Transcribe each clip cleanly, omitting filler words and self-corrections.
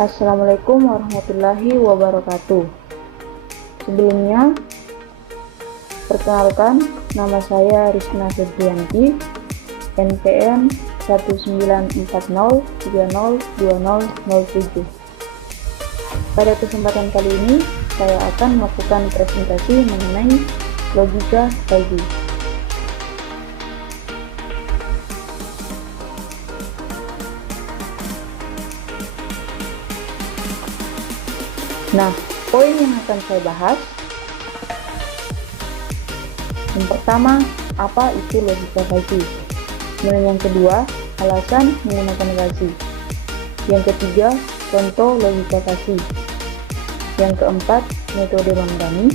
Assalamualaikum warahmatullahi wabarakatuh. Sebelumnya, perkenalkan, nama saya Rizna Febrianti, NPM 1940302007. Pada kesempatan kali ini, saya akan melakukan presentasi mengenai logika 5G. Nah, poin yang akan saya bahas, yang pertama, apa itu logika fuzzy. Kemudian yang kedua, alasan menggunakan fuzzy. Yang ketiga, contoh logika fuzzy. Yang keempat, metode Mamdani.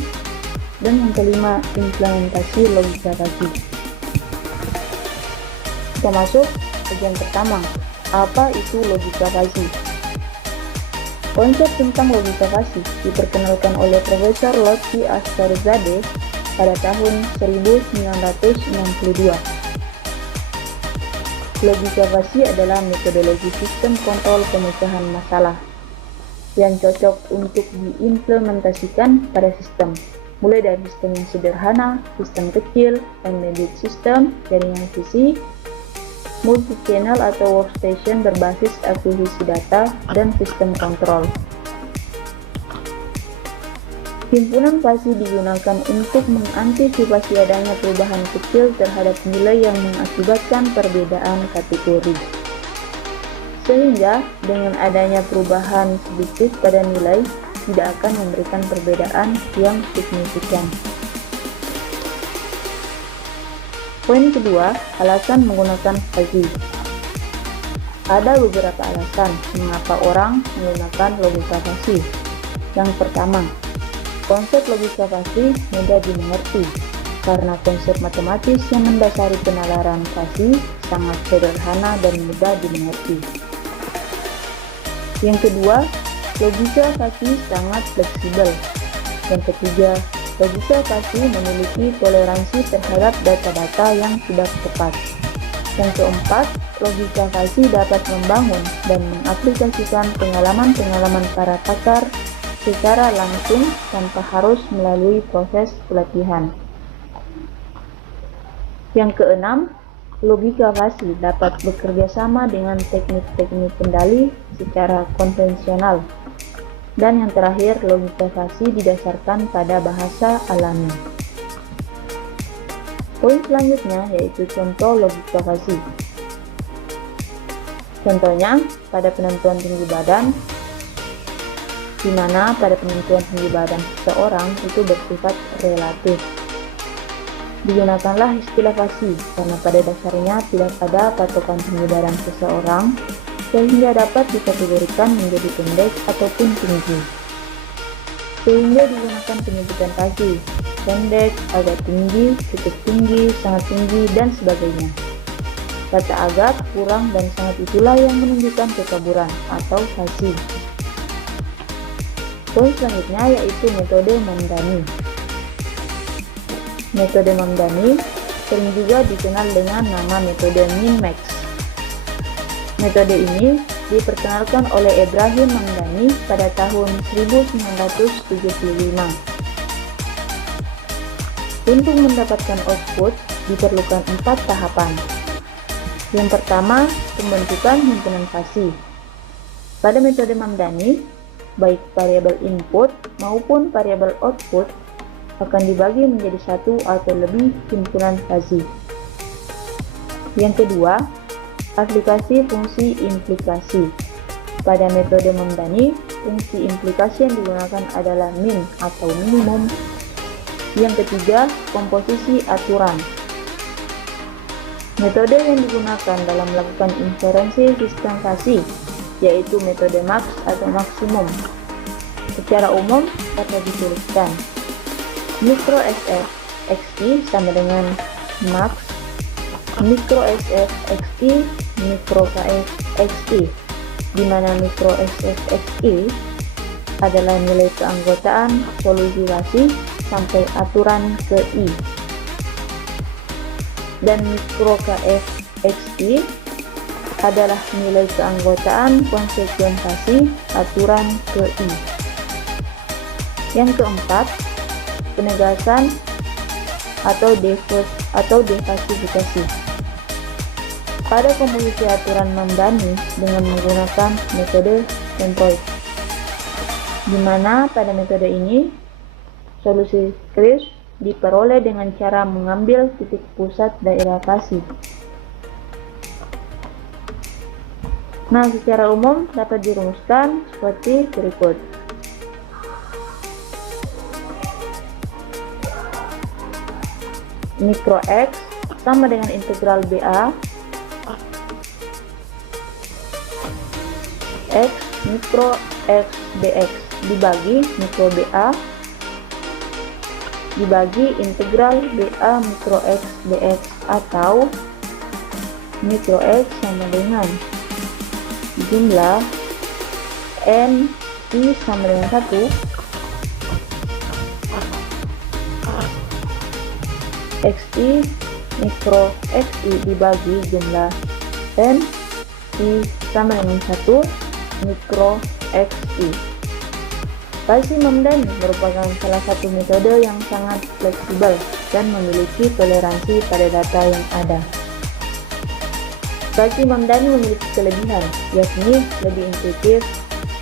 Dan yang kelima, implementasi logika fuzzy. Kita masuk bagian pertama, apa itu logika fuzzy. Konsep tentang logika fuzzy diperkenalkan oleh Profesor Lotfi Astarzadeh pada tahun 1962. Logika fuzzy adalah metodologi sistem kontrol pemecahan masalah yang cocok untuk diimplementasikan pada sistem, mulai dari sistem yang sederhana, sistem kecil, embedded system, jaringan visi, multi-channel atau workstation berbasis akuisisi data, dan sistem kontrol. Himpunan fuzzy digunakan untuk mengantisipasi adanya perubahan kecil terhadap nilai yang mengakibatkan perbedaan kategori. Sehingga dengan adanya perubahan sedikit pada nilai tidak akan memberikan perbedaan yang signifikan. Poin kedua, alasan menggunakan fuzzy. Ada beberapa alasan mengapa orang menggunakan logika fuzzy. Yang pertama, konsep logika fuzzy mudah dimengerti karena konsep matematis yang mendasari penalaran fuzzy sangat sederhana dan mudah dimengerti. Yang kedua, logika fuzzy sangat fleksibel. Yang ketiga, logika fuzzy memiliki toleransi terhadap data-data yang tidak tepat. Yang keempat, logika fuzzy dapat membangun dan mengaplikasikan pengalaman-pengalaman para pakar secara langsung tanpa harus melalui proses pelatihan. Yang keenam, logika fuzzy dapat bekerja sama dengan teknik-teknik kendali secara konvensional. Dan yang terakhir, logika fuzzy didasarkan pada bahasa alami. Poin selanjutnya yaitu contoh logika fuzzy. Contohnya, pada penentuan tinggi badan, di mana pada penentuan tinggi badan seseorang itu bersifat relatif. Digunakanlah istilah fuzzy karena pada dasarnya tidak ada patokan tinggi badan seseorang, sehingga dapat dikategorikan menjadi pendek ataupun tinggi. Sehingga digunakan penyebutan fuzzy, pendek, agak tinggi, cukup tinggi, sangat tinggi, dan sebagainya. Kata agak, kurang, dan sangat itulah yang menunjukkan kekaburan atau fuzzy. Poin selanjutnya yaitu metode Mamdani. Metode Mamdani sering juga dikenal dengan nama metode min-max. Metode ini diperkenalkan oleh Ibrahim Mamdani pada tahun 1975. Untuk mendapatkan output diperlukan 4 tahapan. Yang pertama, pembentukan himpunan fuzzy. Pada metode Mamdani, baik variabel input maupun variabel output akan dibagi menjadi satu atau lebih himpunan fuzzy. Yang kedua, aplikasi fungsi implikasi. Pada metode Mamdani, fungsi implikasi yang digunakan adalah min atau minimum. Yang ketiga, komposisi aturan. Metode yang digunakan dalam melakukan inferensi sistem fuzzy yaitu metode max atau maksimum. Secara umum dapat dituliskan mikro SF XI sama dengan max, mikro SF XI, mikro KF XI, di mana mikro SF XI adalah nilai keanggotaan solusi Cauchy sampai aturan ke I. Dan mikro KF(XI) adalah nilai keanggotaan konsekuensi aturan ke I. Yang keempat, penegasan atau defasifikasi. Pada komposisi aturan Mamdani dengan menggunakan metode centroid, di mana pada metode ini solusi Cauchy diperoleh dengan cara mengambil titik pusat daerah Cauchy. Nah, secara umum dapat dirumuskan seperti berikut. Mikro X sama dengan integral BA X mikro X dx dibagi mikro BA dibagi integral BA mikro X dx, atau mikro X sama dengan jumlah N I sama dengan 1 XI mikro XI dibagi jumlah N I sama dengan 1 mikro XI. Cauchy Mamdani merupakan salah satu metode yang sangat fleksibel dan memiliki toleransi pada data yang ada. Cauchy Mamdani memiliki kelebihan, yakni lebih intuitif,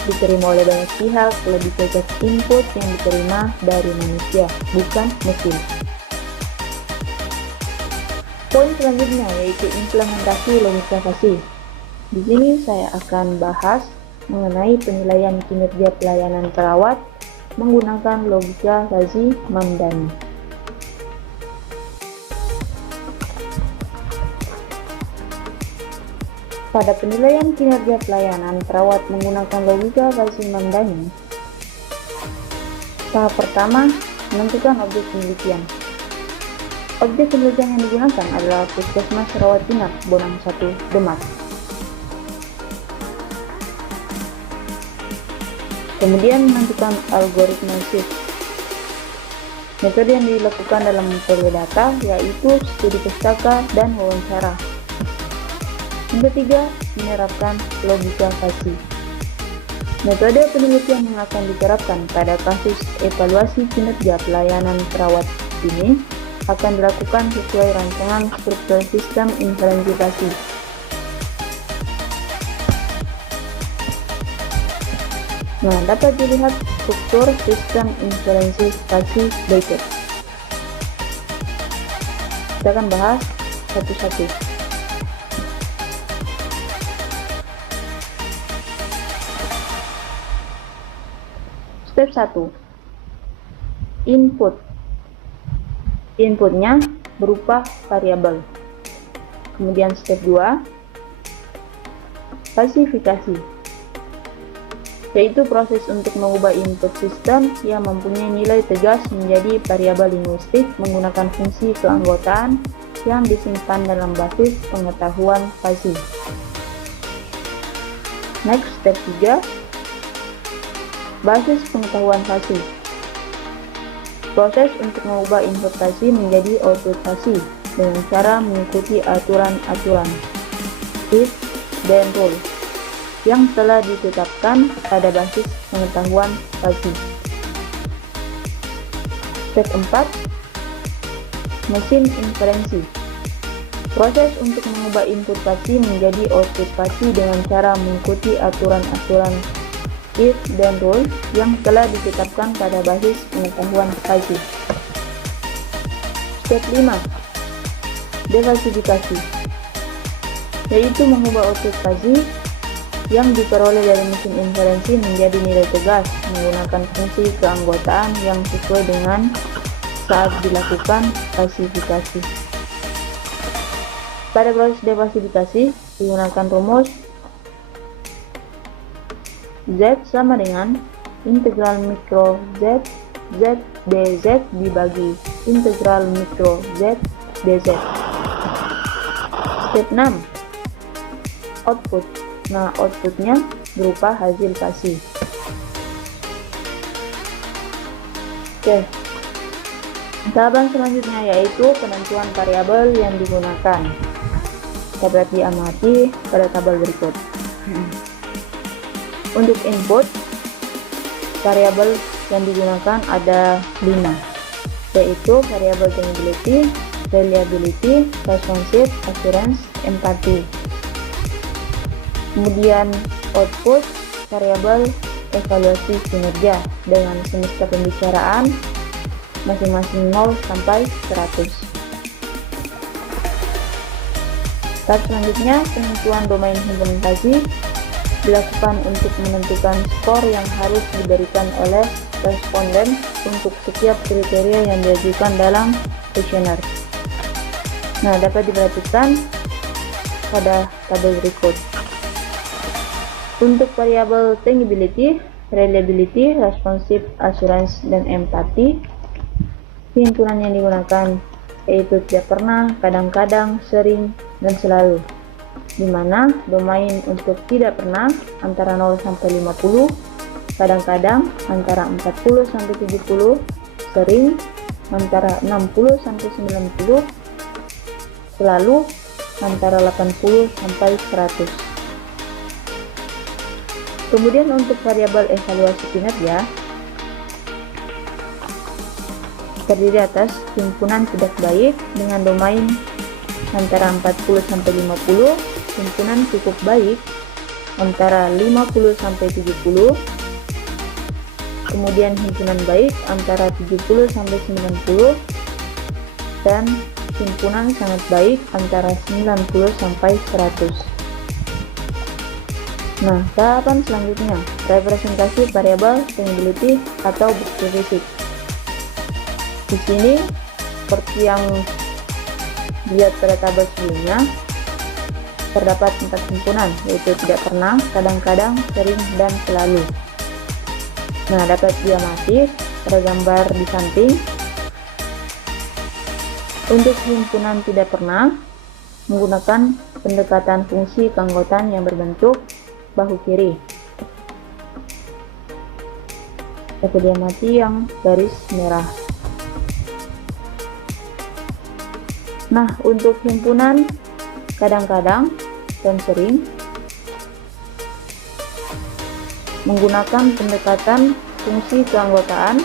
diterima oleh banyak pihak, lebih cocok input yang diterima dari manusia, bukan mesin. Poin selanjutnya yaitu implementasi logika Cauchy. Di sini saya akan bahas mengenai penilaian kinerja pelayanan perawat menggunakan logika Cauchy Mamdani. Pada penilaian kinerja pelayanan perawat menggunakan logika Cauchy Mamdani, tahap pertama, menentukan objek penelitian. Objek penelitian yang digunakan adalah Puskesmas Rawat Inap Bonang 1 Demak. Kemudian menentukan algoritma shift. Metode yang dilakukan dalam metode data yaitu studi pustaka dan wawancara. Yang ketiga, menerapkan logika Cauchy. Metode penelitian yang akan diterapkan pada kasus evaluasi kinerja pelayanan perawat ini akan dilakukan sesuai rancangan struktur sistem inferensi Cauchy. Nah, dapat dilihat struktur sistem inferensi Cauchy berikut. Kita akan bahas satu-satu. Step 1. Input. Inputnya berupa variabel. Kemudian step 2, klasifikasi, yaitu proses untuk mengubah input sistem yang mempunyai nilai tegas menjadi variabel linguistik menggunakan fungsi keanggotaan yang disimpan dalam basis pengetahuan Cauchy. Next, step 3, basis pengetahuan Cauchy. Proses untuk mengubah input Cauchy menjadi output Cauchy dengan cara mengikuti aturan-aturan if then rule yang telah ditetapkan pada basis pengetahuan Cauchy. Step 4, mesin inferensi. Proses untuk mengubah input Cauchy menjadi output Cauchy dengan cara mengikuti aturan-aturan if then rule yang telah ditetapkan pada basis pengetahuan Cauchy. Step 5, defasifikasi, yaitu mengubah output Cauchy yang diperoleh dari mesin inferensi menjadi nilai tegas menggunakan fungsi keanggotaan yang sesuai dengan saat dilakukan klasifikasi. Pada proses defasifikasi digunakan rumus Z sama dengan integral mikro Z dz dibagi integral mikro Z dz. Step 6, output. Nah, outputnya berupa hasil Cauchy. Oke, tahapan selanjutnya yaitu penentuan variabel yang digunakan. Dapat diamati pada tabel berikut. Untuk input, variabel yang digunakan ada 5, yaitu variabel trainability, reliability, responsive, assurance, empathy. Kemudian output, variabel evaluasi kinerja dengan semesta pembicaraan masing-masing 0 sampai 100. Tahap selanjutnya, penentuan domain implementasi dilakukan untuk menentukan skor yang harus diberikan oleh responden untuk setiap kriteria yang diajukan dalam kuesioner. Nah, dapat diperhatikan pada tabel berikut. Untuk variabel trainability, reliability, responsive, assurance, dan empathy, himpunan yang digunakan yaitu tidak pernah, kadang-kadang, sering, dan selalu, di mana domain untuk tidak pernah antara 0 sampai 50, kadang-kadang antara 40 sampai 70, sering antara 60 sampai 90, selalu antara 80 sampai 100. Kemudian untuk variabel evaluasi kinerja terdiri atas himpunan tidak baik dengan domain antara 40 sampai 50, himpunan cukup baik antara 50 sampai 70, kemudian himpunan baik antara 70 sampai 90, dan himpunan sangat baik antara 90 sampai 100. Nah, tahapan selanjutnya, representasi variabel trainability atau bukti fisik. Di sini, seperti yang dilihat pada tabel sebelumnya, terdapat 4 himpunan, yaitu tidak pernah, kadang-kadang, sering, dan selalu. Nah, dapat diamati pada gambar di samping. Untuk himpunan tidak pernah, menggunakan pendekatan fungsi keanggotaan yang berbentuk bahu kiri. Dapat diamati yang garis merah. Nah, untuk himpunan kadang-kadang dan sering, menggunakan pendekatan fungsi keanggotaan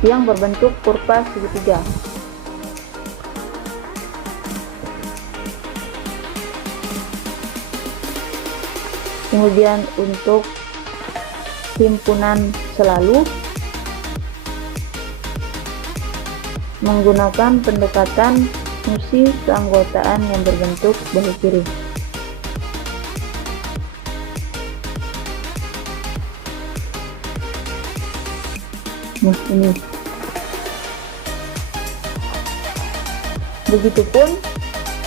yang berbentuk kurva segitiga. Kemudian untuk himpunan selalu, menggunakan pendekatan fungsi keanggotaan yang berbentuk bahu kiri. Nah, ini. Begitupun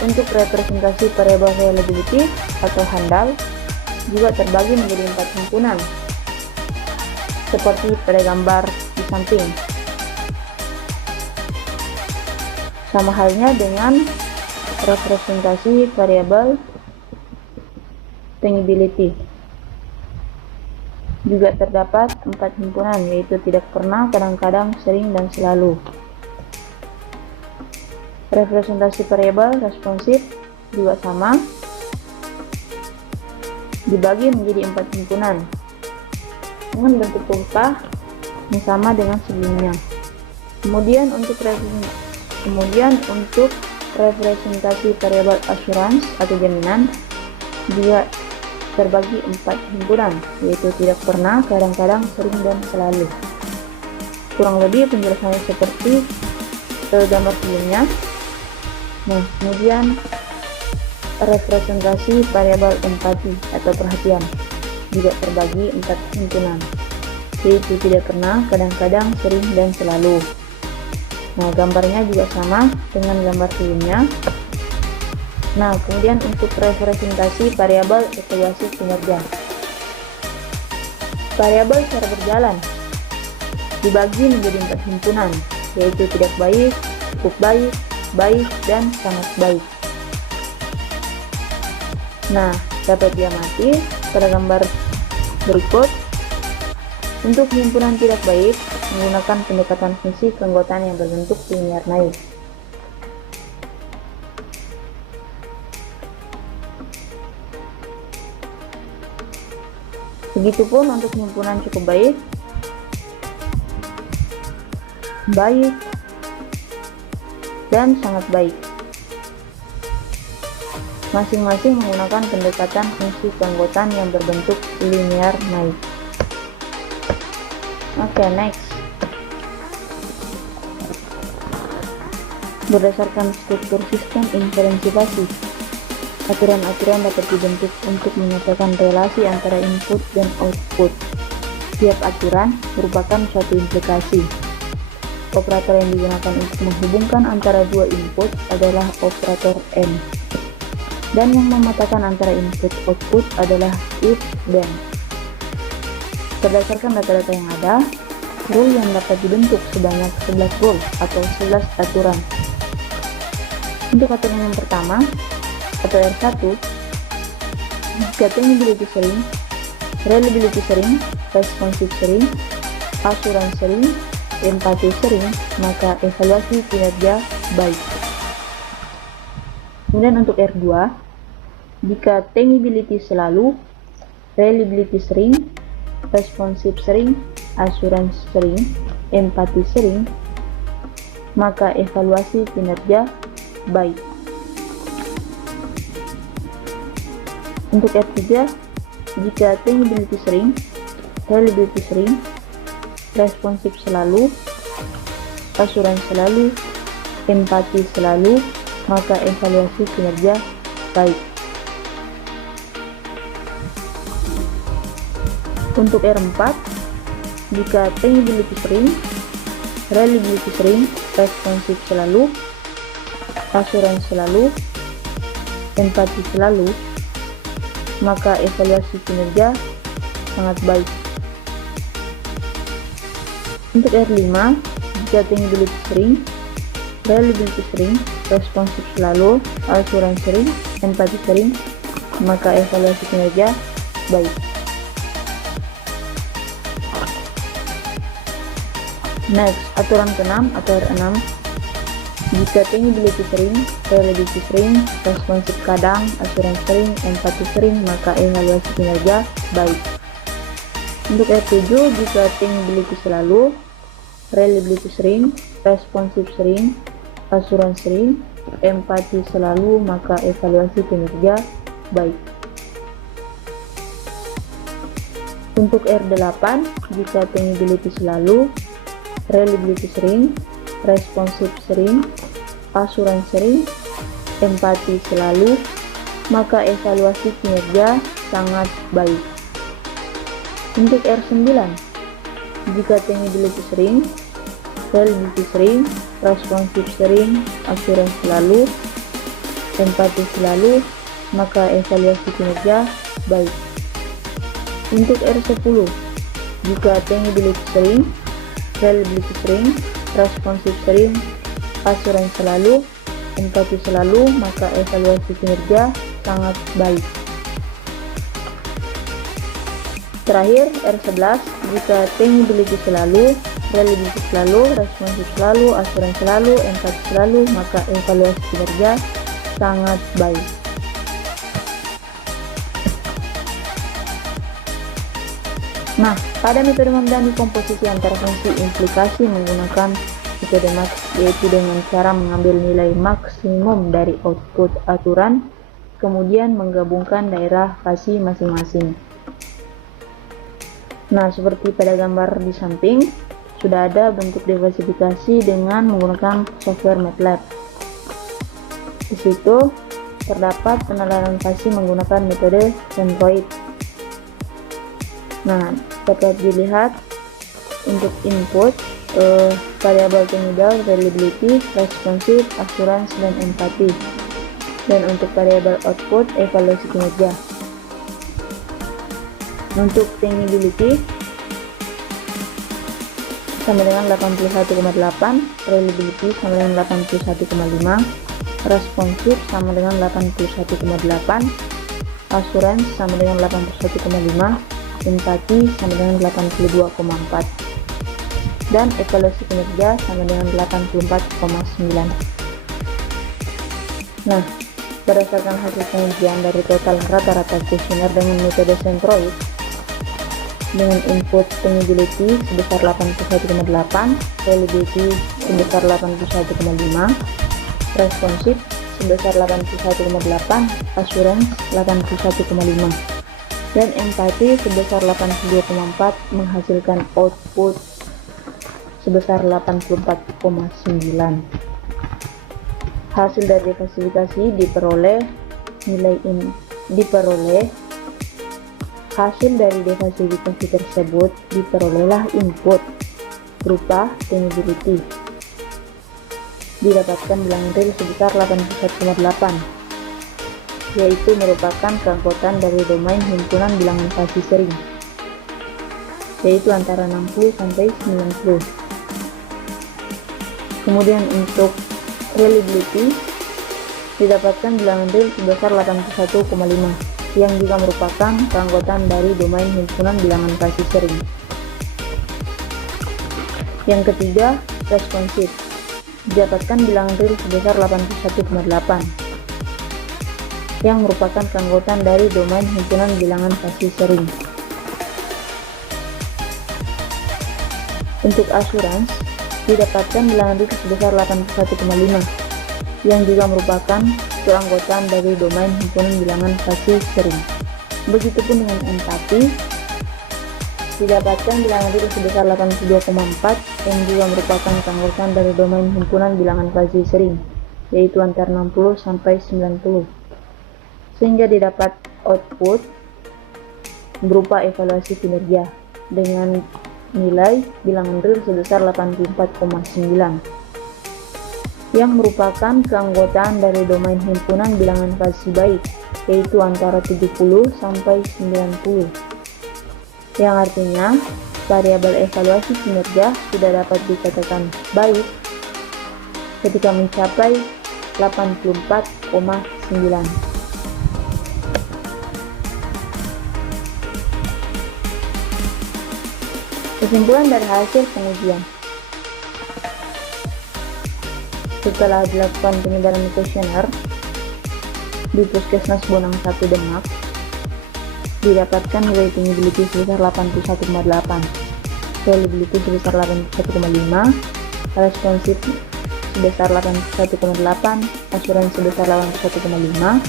untuk representasi variabel reliability atau handal juga terbagi menjadi 4 himpunan, seperti pada gambar di samping. Sama halnya dengan representasi variabel trainability. Juga terdapat 4 himpunan, yaitu tidak pernah, kadang-kadang, sering, dan selalu. Representasi variabel responsif juga sama, dibagi menjadi 4 himpunan dengan bentuk kurva yang sama dengan sebelumnya. Kemudian untuk representasi variabel assurance atau jaminan juga terbagi 4 himpunan, yaitu tidak pernah, kadang-kadang, sering, dan selalu. Kurang lebih penjelasannya seperti gambar sebelumnya. Nah, kemudian representasi variabel empati atau perhatian juga terbagi 4 himpunan, yaitu tidak pernah, kadang-kadang, sering, dan selalu. Nah, gambarnya juga sama dengan gambar sebelumnya. Nah, kemudian untuk representasi variabel evaluasi kinerja, variabel cara berjalan dibagi menjadi 4 himpunan, yaitu tidak baik, cukup baik, baik, dan sangat baik. Nah, dapat diamati pada gambar berikut. Untuk himpunan tidak baik, menggunakan pendekatan fungsi keanggotaan yang berbentuk linear naik. Begitupun untuk himpunan cukup baik, baik, dan sangat baik. Masing-masing menggunakan pendekatan fungsi keanggotaan yang berbentuk linear naik. Oke, next. Berdasarkan struktur sistem inferensi basis, aturan-aturan dapat dibentuk untuk menyatakan relasi antara input dan output. Tiap aturan merupakan suatu implikasi. Operator yang digunakan untuk menghubungkan antara dua input adalah operator AND. Dan yang mematakan antara input-output adalah if then. Berdasarkan data-data yang ada, rule yang dapat dibentuk sebanyak 11 rule atau 11 aturan. Untuk aturan yang pertama, atau R1, jika tangibility sering, reliability sering, responsive sering, assurance sering, empati sering, maka evaluasi kinerja baik. Kemudian untuk R2, jika tangibility selalu, reliability sering, responsive sering, assurance sering, empati sering, maka evaluasi kinerja baik. Untuk R3, jika tangibility sering, reliability sering, responsive selalu, assurance selalu, empati selalu, maka evaluasi kinerja baik. Untuk R4, jika tangibility sering, reliability sering, responsive selalu, assurance selalu, empati selalu, maka evaluasi kinerja sangat baik. Untuk R5, jika tangibility sering, reliability sering, responsive selalu, assurance sering, empati sering, maka evaluasi kinerja baik. Next, aturan ke-6 atau R6, jika tangibility sering, reliability sering, responsive kadang, assurance sering, empati sering, maka evaluasi kinerja baik. Untuk R7, jika tangibility selalu, reliability sering, responsive sering, assurance sering, empati selalu, maka evaluasi kinerja baik. Untuk R8, jika tangibility selalu, reliability sering, responsive sering, assurance sering, empati selalu, maka evaluasi kinerja sangat baik. Untuk R9, jika tangibility sering, reliability sering, responsive sering, assurance selalu, empati selalu, maka evaluasi kinerja baik. Untuk R10, jika tangibility sering, reliability sering, responsive sering, assurance selalu, empati selalu, maka evaluasi kinerja sangat baik. Terakhir, R11, jika tangibility selalu, reliability selalu, responsive selalu, assurance selalu, empati selalu, maka evaluasi kinerja sangat baik. Nah, pada metode membanding komposisi antara fungsi implikasi menggunakan metode max, yaitu dengan cara mengambil nilai maksimum dari output aturan, kemudian menggabungkan daerah fasi masing-masing. Nah, seperti pada gambar di samping, sudah ada bentuk diversifikasi dengan menggunakan software MATLAB. Di situ terdapat penalaran fasi menggunakan metode centroid. Nah, dapat dilihat untuk input variabel tangibel, reliability, responsive, assurance, dan empati. Dan untuk variabel output, evaluasi kinerja. Untuk tangibility sama dengan 81,8, reliability sama dengan 81,5, responsive sama dengan 81,8, assurance sama dengan 81,5, empati sama dengan 82,4, dan evaluasi kinerja sama dengan 84,9. Nah, berdasarkan hasil pengujian dari total rata-rata kuesioner dengan metode Centroid, dengan input tangibility sebesar 81,8, reliability sebesar 81,5, responsif sebesar 81,8, assurance 81,5, dan empati sebesar 82,4 menghasilkan output sebesar 84,9. Hasil dari klasifikasi hasil dari diversifikasi tersebut diperolehlah input berupa tangibility, didapatkan bilangan real sebesar 81,8, yaitu merupakan keanggotaan dari domain himpunan bilangan fasi sering, yaitu antara 60 sampai 90. Kemudian untuk reliability didapatkan bilangan real sebesar 81,5, yang juga merupakan keanggotaan dari domain himpunan bilangan fasi sering. Yang ketiga, responsif didapatkan bilangan real sebesar 81,8, yang merupakan keanggotaan dari domain himpunan bilangan fasi sering. Untuk assurance didapatkan bilangan real sebesar 81,5, yang juga merupakan keanggotaan dari domain himpunan bilangan fasi sering. Begitupun dengan empati didapatkan bilangan real sebesar 82,4, yang juga merupakan keanggotaan dari domain himpunan bilangan fasi sering, yaitu antara 60 sampai 90, sehingga didapat output berupa evaluasi kinerja dengan nilai bilangan real sebesar 84,9, yang merupakan keanggotaan dari domain himpunan bilangan fasi baik, yaitu antara 70 sampai 90, yang artinya variabel evaluasi kinerja sudah dapat dikatakan baik ketika mencapai 84,9. Kesimpulan dari hasil pengujian: setelah dilakukan penyebaran kuesioner di Puskesmas Bonang 1 Demak, didapatkan nilai tangibility sebesar 81,8, reliability sebesar 81,5, responsif sebesar 81,8, assurance sebesar 81,5,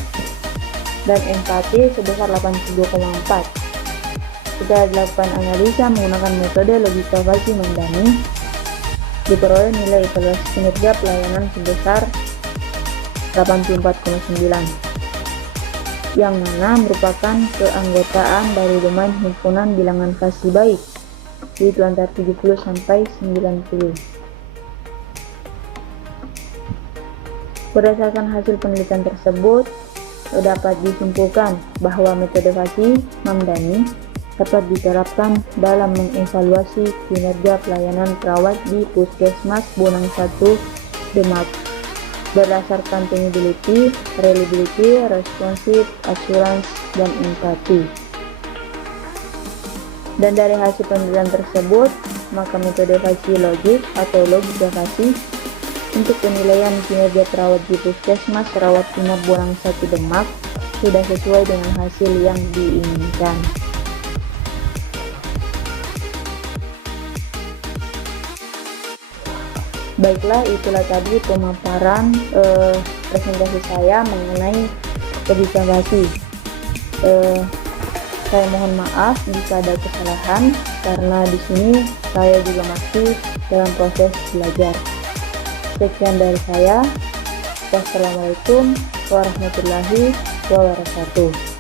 dan empati sebesar 82,4. Setelah dilakukan analisa menggunakan metode logika fasi Mamdani, diperoleh nilai evaluasi kinerja pelayanan sebesar 84,9, yang mana merupakan keanggotaan dari domain himpunan bilangan fasi baik, yaitu antara 70 sampai 90. Berdasarkan hasil penelitian tersebut, dapat disimpulkan bahwa metode fasi Mamdani dapat diterapkan dalam mengevaluasi kinerja pelayanan perawat di Puskesmas Bonang 1 Demak berdasarkan tangibility, reliability, responsif, assurance, dan empati. Dan dari hasil penelitian tersebut, maka metode fasi logik atau logika fasi untuk penilaian kinerja perawat di Puskesmas Rawat Inap Bonang 1 Demak sudah sesuai dengan hasil yang diinginkan. Baiklah, itulah tadi pemaparan presentasi saya mengenai logika fasi. Saya mohon maaf jika ada kesalahan karena di sini saya juga masih dalam proses belajar. Sekian dari saya. Wassalamualaikum warahmatullahi wabarakatuh.